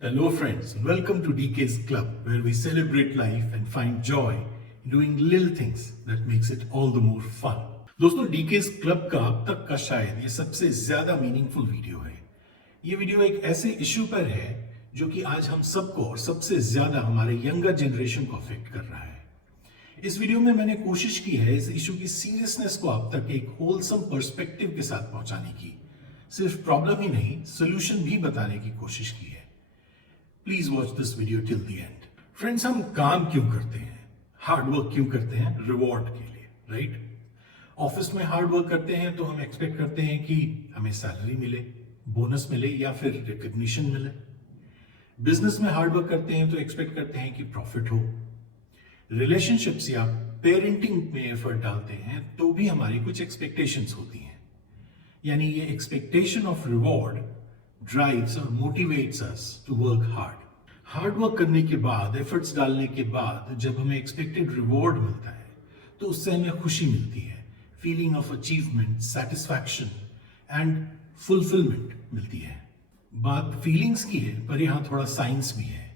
Hello, friends, and welcome to DK's Club, where we celebrate life and find joy in doing little things that makes it all the more fun. दोस्तों, DK's Club का अब तक का शायद ये सबसे ज्यादा मीनिंगफुल वीडियो है। ये वीडियो एक ऐसे इश्यू पर है जो कि आज हम सबको और सबसे ज्यादा हमारे यंगर जनरेशन को अफेक्ट कर रहा है। इस वीडियो में मैंने कोशिश की है इस इश्यू की सीरियसनेस को आप तक एक होलसम पर्सपेक्टिव के साथ पहुंचाने की। सिर्फ प्रॉब्लम ही नहीं, सोल्यूशन भी बताने की कोशिश की है। Please watch this video till the end. Friends, हम काम क्यों करते हैं? हार्ड वर्क क्यों करते हैं? रिवॉर्ड के लिए, राइट? ऑफिस में हार्ड वर्क करते हैं तो हम एक्सपेक्ट करते हैं कि हमें सैलरी मिले, बोनस मिले या फिर रिकग्निशन मिले। बिजनेस में हार्ड वर्क करते हैं तो एक्सपेक्ट करते हैं कि प्रॉफिट हो। रिलेशनशिप्स या पेरेंटिंग में एफर्ट डालते हैं तो भी हमारी कुछ एक्सपेक्टेशंस होती हैं। यानी ये एक्सपेक्टेशन ऑफ रिवॉर्ड ड्राइव्स और motivates us to work hard. Hard work करने के बाद, एफर्ट्स डालने के बाद जब हमें एक्सपेक्टेड रिवॉर्ड मिलता है तो उससे हमें खुशी मिलती है, feeling of achievement, satisfaction and fulfilment मिलती है। बात फीलिंग्स की है, पर यहाँ थोड़ा साइंस भी है।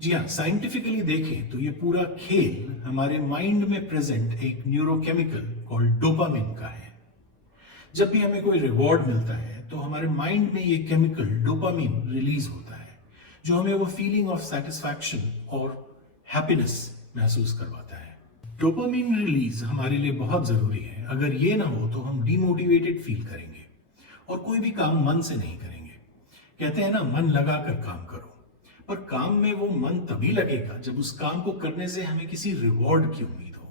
जी हाँ, साइंटिफिकली देखें तो ये पूरा खेल हमारे माइंड में प्रेजेंट एक न्यूरोकेमिकल कॉल्ड डोपामिन का है। जब भी हमें कोई रिवॉर्ड मिलता है तो हमारे माइंड में ये केमिकल डोपामिन रिलीज होता है जो हमें वो फीलिंग ऑफ सेटिस्फैक्शन और हैप्पीनेस महसूस करवाता है। डोपामिन रिलीज हमारे लिए बहुत जरूरी है। अगर ये ना हो तो हम डीमोटिवेटेड फील करेंगे और कोई भी काम मन से नहीं करेंगे। कहते हैं ना, मन लगाकर काम करो, पर काम में वो मन तभी लगेगा जब उस काम को करने से हमें किसी रिवॉर्ड की उम्मीद हो।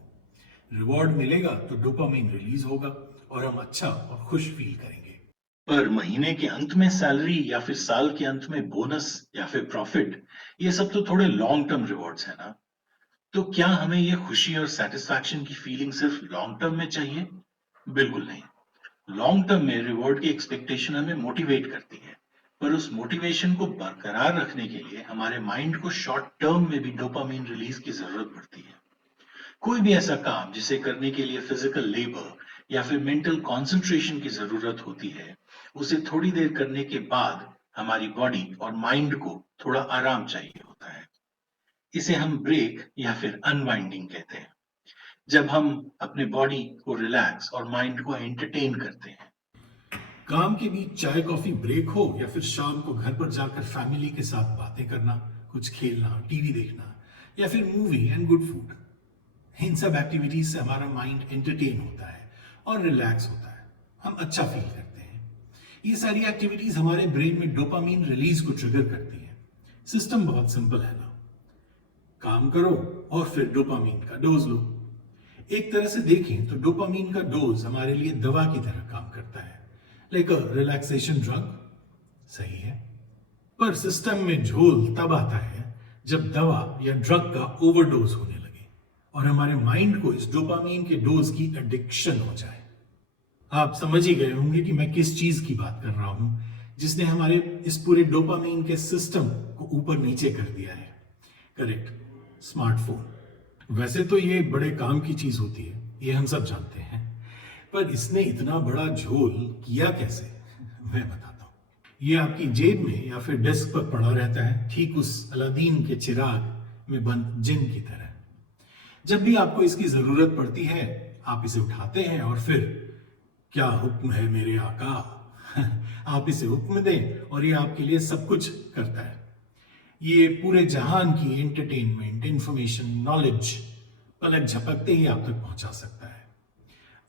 रिवॉर्ड मिलेगा तो डोपामिन रिलीज होगा और हम अच्छा और खुश फील करेंगे। पर महीने के अंत में सैलरी या फिर साल के अंत में बोनस या फिर प्रॉफिट, ये सब तो थोड़े लॉन्ग टर्म रिवॉर्ड्स है ना। तो क्या हमें ये खुशी और सेटिस्फैक्शन की फीलिंग सिर्फ लॉन्ग टर्म में चाहिए? बिल्कुल नहीं। लॉन्ग टर्म में रिवॉर्ड की एक्सपेक्टेशन हमें मोटिवेट करती है, पर उस मोटिवेशन को बरकरार रखने के लिए हमारे माइंड को शॉर्ट टर्म में भी डोपामिन रिलीज की जरूरत पड़ती है। कोई भी ऐसा काम जिसे करने के लिए फिजिकल लेबर या फिर मेंटल कंसंट्रेशन की जरूरत होती है, उसे थोड़ी देर करने के बाद हमारी बॉडी और माइंड को थोड़ा आराम चाहिए होता है। इसे हम ब्रेक या फिर अनवाइंडिंग कहते हैं, जब हम अपने बॉडी को रिलैक्स और माइंड को एंटरटेन करते हैं। काम के बीच चाय कॉफी ब्रेक हो या फिर शाम को घर पर जाकर फैमिली के साथ बातें करना, कुछ खेलना, टीवी देखना या फिर मूवी एंड गुड फूड, इन सब एक्टिविटीज से हमारा माइंड एंटरटेन होता है और रिलैक्स होता है। हम अच्छा फील करते हैं। ये सारी एक्टिविटीज हमारे ब्रेन में डोपामिन रिलीज को ट्रिगर करती हैं। सिस्टम बहुत सिंपल है ना, काम करो और फिर डोपामिन का डोज लो। एक तरह से देखें तो डोपामिन का डोज हमारे लिए दवा की तरह काम करता है, लाइक अ रिलैक्सेशन ड्रग। सही है, पर सिस्टम में झोल तब आता है जब दवा या ड्रग का ओवरडोज होने लगे और हमारे माइंड को इस डोपामिन के डोज की एडिक्शन हो जाए। आप समझ ही गए होंगे कि मैं किस चीज की बात कर रहा हूं, जिसने हमारे इस पूरे डोपामिन के सिस्टम को ऊपर नीचे कर दिया है। Correct, smartphone. वैसे तो ये बड़े काम की चीज होती है, ये हम सब जानते हैं, पर इसने इतना बड़ा झोल किया कैसे, मैं बताता हूं। ये आपकी जेब में या फिर डेस्क पर पड़ा रहता है, ठीक उस अलादीन के चिराग में बंद जिन की तरह। जब भी आपको इसकी जरूरत पड़ती है, आप इसे उठाते हैं और फिर क्या हुक्म है मेरे आका आप इसे हुक्म दें और ये आपके लिए सब कुछ करता है। ये पूरे जहान की एंटरटेनमेंट, इंफॉर्मेशन, नॉलेज पलक झपकते ही आप तक पहुंचा सकता है।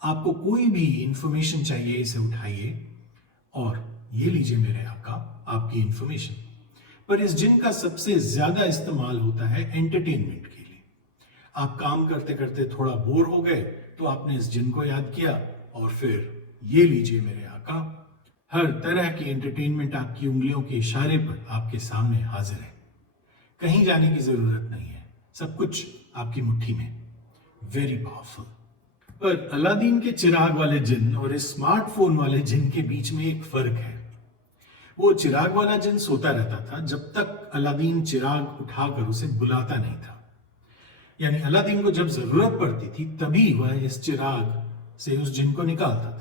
आपको कोई भी इंफॉर्मेशन चाहिए, इसे उठाइए और ये लीजिए मेरे आका आपकी इंफॉर्मेशन। पर इस जिन का सबसे ज्यादा इस्तेमाल होता है एंटरटेनमेंट के लिए। आप काम करते करते थोड़ा बोर हो गए तो आपने इस जिन को याद किया और फिर ये लीजिए मेरे आका। हर तरह की एंटरटेनमेंट आपकी उंगलियों के इशारे पर आपके सामने हाजिर है। कहीं जाने की जरूरत नहीं है, सब कुछ आपकी मुट्ठी में। Very powerful. पर अलादीन के चिराग वाले जिन और इस स्मार्टफोन वाले जिन के बीच में एक फर्क है। वो चिराग वाला जिन सोता रहता था जब तक अलादीन चिराग उठाकर उसे बुलाता नहीं था। यानी अलादीन को जब जरूरत पड़ती थी तभी वह इस चिराग से उस जिन को निकालता था।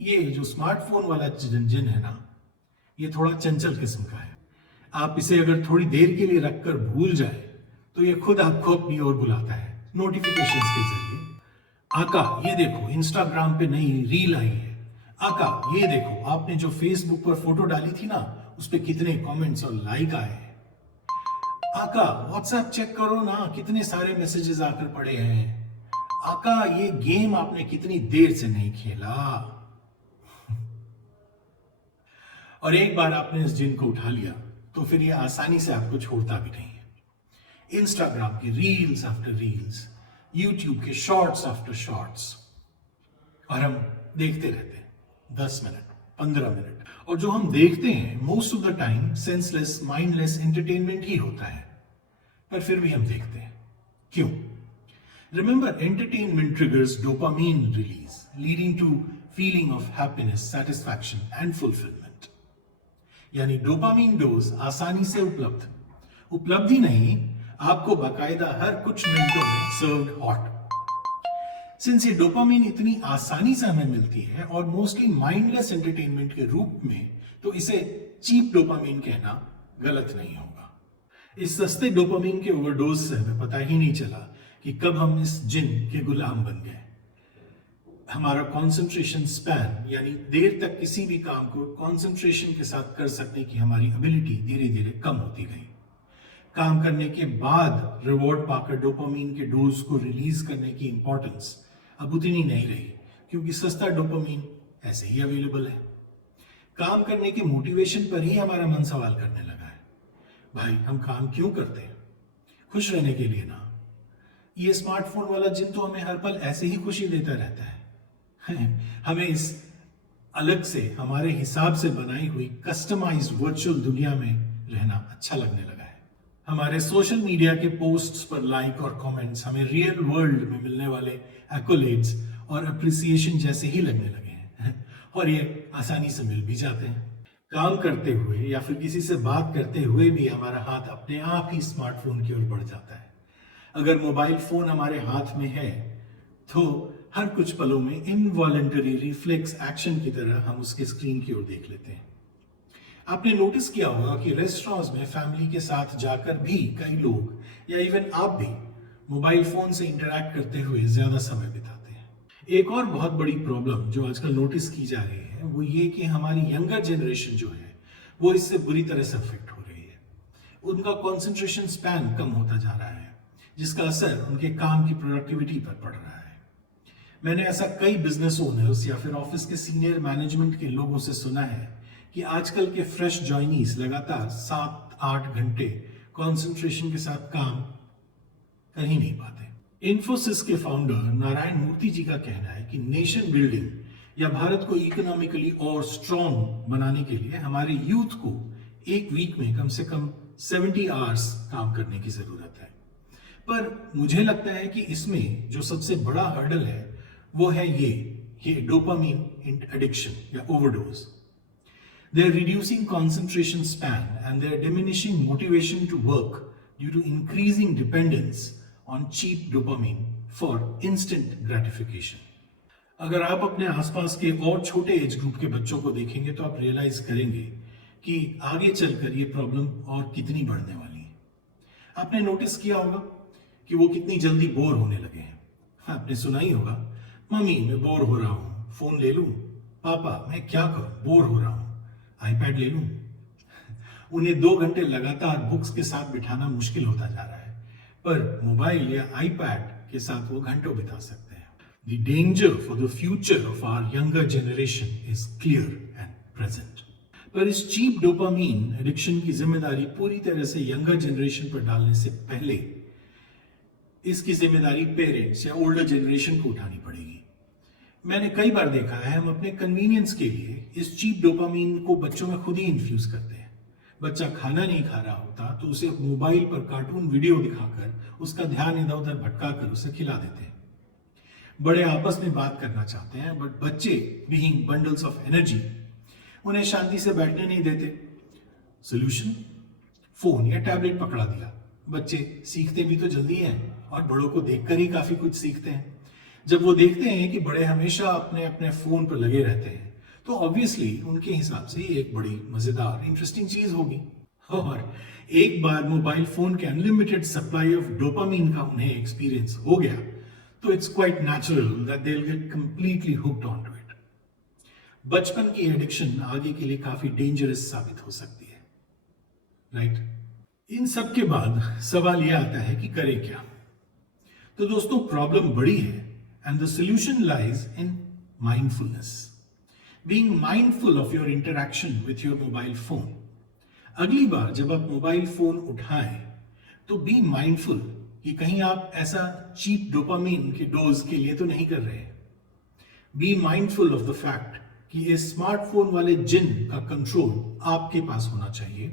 ये जो स्मार्टफोन वाला जिन है ना, ये थोड़ा चंचल किस्म का है। आप इसे अगर थोड़ी देर के लिए रखकर भूल जाए तो ये खुद आपको अपनी ओर बुलाता है नोटिफिकेशंस के जरिए। आका ये देखो इंस्टाग्राम पे नई रील आई है। आका ये देखो आपने जो फेसबुक पर फोटो डाली थी ना, उस पे कितने कमेंट्स और लाइक आए हैं। आका व्हाट्सएप चेक करो ना, कितने सारे मैसेजेस आकर पड़े हैं। आका ये गेम आपने कितनी देर से नहीं खेला। और एक बार आपने इस जिन को उठा लिया तो फिर ये आसानी से आपको छोड़ता भी नहीं है। इंस्टाग्राम की रील्स आफ्टर रील्स, यूट्यूब के शॉर्ट्स आफ्टर शॉर्ट्स, और हम देखते रहते हैं 10 मिनट 15 मिनट। और जो हम देखते हैं most of the time senseless mindless entertainment ही होता है, पर फिर भी हम देखते हैं। क्यों? Remember, entertainment triggers dopamine release leading to feeling of happiness, satisfaction and fulfilment. यानी डोपामीन डोज आसानी से उपलब्धि नहीं, आपको बाकायदा हर कुछ मिनटों में सर्व्ड हॉट। सिंस ये डोपामीन इतनी आसानी से हमें मिलती है और मोस्टली माइंडलेस एंटरटेनमेंट के रूप में, तो इसे चीप डोपामीन कहना गलत नहीं होगा। इस सस्ते डोपामीन के ओवरडोज से हमें पता ही नहीं चला कि कब हम इस जिन के गुलाम बन गए। हमारा कंसंट्रेशन स्पैन, यानी देर तक किसी भी काम को कंसंट्रेशन के साथ कर सकने की हमारी एबिलिटी धीरे धीरे कम होती गई। काम करने के बाद रिवॉर्ड पाकर डोपामीन के डोज को रिलीज करने की इंपॉर्टेंस अब उतनी नहीं रही, क्योंकि सस्ता डोपामीन ऐसे ही अवेलेबल है। काम करने के मोटिवेशन पर ही हमारा मन सवाल करने लगा है। भाई हम काम क्यों करते हैं? खुश रहने के लिए ना। ये स्मार्टफोन वाला जिन तो हमें हर पल ऐसे ही खुशी देता रहता है। हमें इस अलग से हमारे हिसाब से बनाई हुई कस्टमाइज्ड वर्चुअल दुनिया में रहना अच्छा लगने लगा है। हमारे सोशल मीडिया के पोस्ट्स पर लाइक और कमेंट्स हमें रियल वर्ल्ड में मिलने वाले एक्कोलेड्स और अप्रिसिएशन जैसे ही लगने लगे हैं, और ये आसानी से मिल भी जाते हैं। काम करते हुए या फिर किसी से बात करते हुए भी हमारा हाथ अपने आप ही स्मार्टफोन की ओर बढ़ जाता है। अगर मोबाइल फोन हमारे हाथ में है तो हर कुछ पलों में इनवॉलेंटरी रिफ्लेक्स एक्शन की तरह हम उसके स्क्रीन की ओर देख लेते हैं। आपने नोटिस किया होगा कि रेस्टोरेंट्स में फैमिली के साथ जाकर भी कई लोग या इवन आप भी मोबाइल फोन से इंटरैक्ट करते हुए ज्यादा समय बिताते हैं। एक और बहुत बड़ी प्रॉब्लम जो आजकल नोटिस की जा रही है वो ये कि हमारी यंगर जनरेशन जो है वो इससे बुरी तरह से अफेक्ट हो रही है। उनका कंसंट्रेशन स्पैन कम होता जा रहा है, जिसका असर उनके काम की प्रोडक्टिविटी पर पड़ रहा है। मैंने ऐसा कई बिजनेस ओनर्स या फिर ऑफिस के सीनियर मैनेजमेंट के लोगों से सुना है कि आजकल के फ्रेश जॉइनीज लगातार 7-8 घंटे कंसंट्रेशन के साथ काम कर ही नहीं पाते। इन्फोसिस के फाउंडर नारायण मूर्ति जी का कहना है कि नेशन बिल्डिंग या भारत को इकोनॉमिकली और स्ट्रॉन्ग बनाने के लिए हमारे यूथ को एक वीक में कम से कम 70 आवर्स काम करने की जरूरत है। पर मुझे लगता है कि इसमें जो सबसे बड़ा हर्डल है वो है ये डोपामीन एडिक्शन या overdose. They are reducing concentration span and they are diminishing motivation to work due to increasing dependence on cheap dopamine for instant gratification. अगर आप अपने आसपास के और छोटे एज ग्रुप के बच्चों को देखेंगे तो आप रियलाइज करेंगे कि आगे चलकर ये प्रॉब्लम और कितनी बढ़ने वाली है। आपने नोटिस किया होगा कि वो कितनी जल्दी बोर होने लगे हैं। आपने सुना ही होगा, मम्मी मैं बोर हो रहा हूँ, फोन ले लूं। पापा मैं क्या करूं, बोर हो रहा हूं, आईपैड ले लूं। उन्हें 2 घंटे लगातार बुक्स के साथ बिठाना मुश्किल होता जा रहा है, पर मोबाइल या आईपैड के साथ वो घंटों बिता सकते हैं। The danger for the future of our younger generation is clear and present. पर इस चीप डोपामीन एडिक्शन की जिम्मेदारी पूरी तरह से यंगर जनरेशन पर डालने से पहले इसकी जिम्मेदारी पेरेंट्स या ओल्डर जनरेशन को उठानी पड़ेगी। मैंने कई बार देखा है हम अपने कन्वीनियंस के लिए इस चीप डोपामीन को बच्चों में खुद ही इन्फ्यूज करते हैं। बच्चा खाना नहीं खा रहा होता तो उसे मोबाइल पर कार्टून वीडियो दिखाकर उसका ध्यान इधर उधर भटकाकर उसे खिला देते हैं। बड़े आपस में बात करना चाहते हैं, बट बच्चे बीइंग बंडल्स ऑफ एनर्जी उन्हें शांति से बैठने नहीं देते। सोल्यूशन, फोन या टैबलेट पकड़ा दिया। बच्चे सीखते भी तो जल्दी हैं और बड़ों को देखकर ही काफी कुछ सीखते हैं। जब वो देखते हैं कि बड़े हमेशा अपने अपने फोन पर लगे रहते हैं तो ऑब्वियसली उनके हिसाब से ये एक बड़ी मजेदार इंटरेस्टिंग चीज होगी। और एक बार मोबाइल फोन के अनलिमिटेड सप्लाई ऑफ डोपामीन का उन्हें एक्सपीरियंस हो गया तो it's quite natural that they will get completely hooked on to it. बचपन की एडिक्शन आगे के लिए काफी डेंजरस साबित हो सकती है, राइट? इन सब के बाद सवाल यह आता है कि करें क्या? तो दोस्तों, प्रॉब्लम बड़ी है and the solution lies in mindfulness, being mindful of your interaction with your mobile phone. अगली बार जब आप मोबाइल फोन उठाएं तो बी माइंडफुल कि कहीं आप ऐसा चीप डोपामीन के डोज के लिए तो नहीं कर रहे हैं। Be mindful of the fact कि इस स्मार्टफोन वाले जिन का कंट्रोल आपके पास होना चाहिए,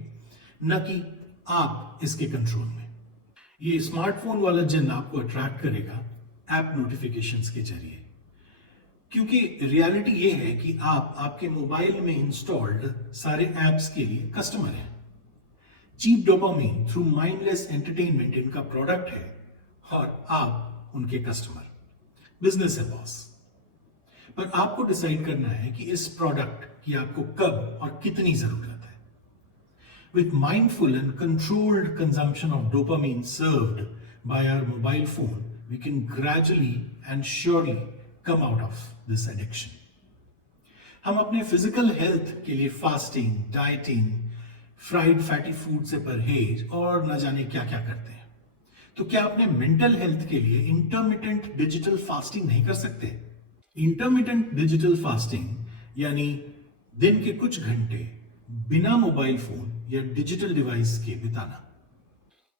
न कि आप इसके कंट्रोल में। ये स्मार्टफोन वाला जिन आपको अट्रैक्ट करेगा ऐप नोटिफिकेशंस के जरिए, क्योंकि रियलिटी ये है कि आप आपके मोबाइल में इंस्टॉल्ड सारे एप्स के लिए कस्टमर हैं। Cheap dopamine through mindless entertainment इनका प्रोडक्ट है और आप उनके कस्टमर। बिजनेस है बॉस, पर आपको डिसाइड करना है कि इस प्रोडक्ट की आपको कब और कितनी जरूरत है। With mindful and controlled consumption of dopamine served by our mobile phone, we can gradually and surely come out of this addiction. हम अपने फिजिकल हेल्थ के लिए fasting, dieting, fried fatty food से परहेज और न जाने क्या क्या करते हैं, तो क्या अपने मेंटल हेल्थ के लिए इंटरमिटेंट डिजिटल फास्टिंग नहीं कर सकते? इंटरमिटेंट डिजिटल फास्टिंग यानी दिन के कुछ घंटे बिना मोबाइल फोन या डिजिटल डिवाइस के बिताना।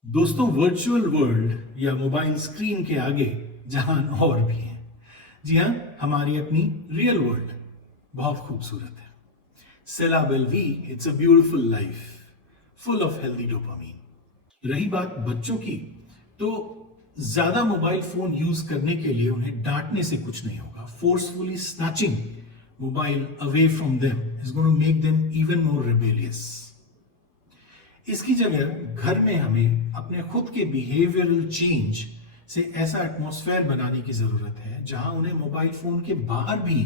दोस्तों, वर्चुअल वर्ल्ड या मोबाइल स्क्रीन के आगे जहान और भी है। जी हां, हमारी अपनी रियल वर्ल्ड बहुत खूबसूरत है। सेला बेलवी, it's a beautiful life full of healthy dopamine. रही बात बच्चों की, तो ज्यादा मोबाइल फोन यूज करने के लिए उन्हें डांटने से कुछ नहीं होगा। Forcefully snatching mobile away from them is going to make them even more rebellious. इसकी जगह घर में हमें अपने खुद के बिहेवियरल चेंज से ऐसा एटमॉस्फेयर बनाने की जरूरत है जहां उन्हें मोबाइल फोन के बाहर भी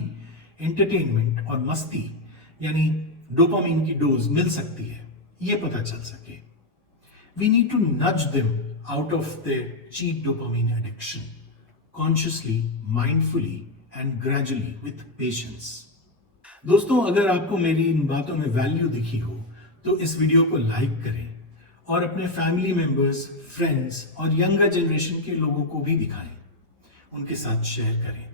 एंटरटेनमेंट और मस्ती यानी डोपामीन की डोज मिल सकती है, यह पता चल सके। We need to nudge them out of their cheap dopamine addiction consciously, mindfully and gradually with patience. दोस्तों, अगर आपको मेरी इन बातों में वैल्यू दिखी हो तो इस वीडियो को लाइक करें और अपने फैमिली मेंबर्स, फ्रेंड्स और यंगर जनरेशन के लोगों को भी दिखाएं, उनके साथ शेयर करें।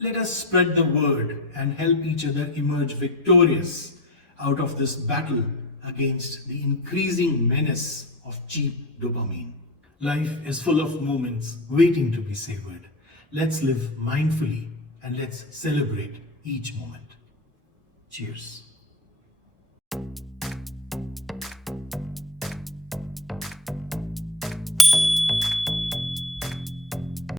Let us spread the word and help each other emerge victorious out of this battle against the increasing menace of cheap dopamine. Life is full of moments waiting to be savored. Let's live mindfully and let's celebrate each moment. Cheers.